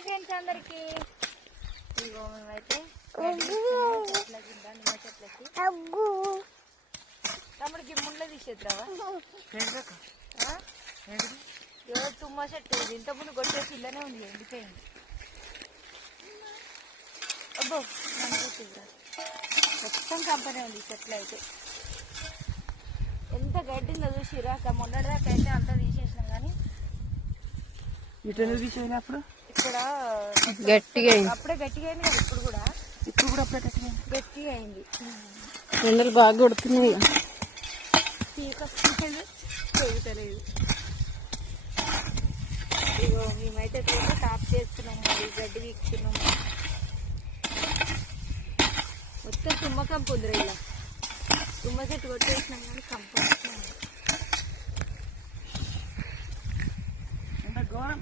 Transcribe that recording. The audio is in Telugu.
హాయ్ ఫ్రెండ్స్ అందరికి. ఇగో మేమైతే నిమ్మ చెట్లకి తమ్ముడికి ముండ్ల తీసేద్దావా తుమ్మ చెట్టు ఇది ఇంతకుముందు కొట్టేసి ఇల్లనే ఉంది ఎండిపోయింది. అబ్బో నన్ను కొట్టిందిరా మొత్తం కంపెనీ ఉంది చెట్లు అయితే. ఎంత గడ్డిందో చూసిరా మొన్నటిదాకైతే అంతా తీసేసినాం కానీ అప్పుడు ఇక్కడ గట్టిగా అప్పుడే గట్టిగా అయింది కదా. ఇప్పుడు కూడా అప్పుడే గట్టిగా అయింది. ఎండలు బాగా కొడుతున్నాయి. పెరుగుతలేదు. ఇగో మేమైతే టాప్ చేస్తున్నాము, గడ్డి వీక్తున్నాము. మొత్తం తుమ్మ కంపు ఉందిరా. ఇలా తుమ్మ చెట్టు కొట్టేసినాం కానీ కంపు ఘోరం.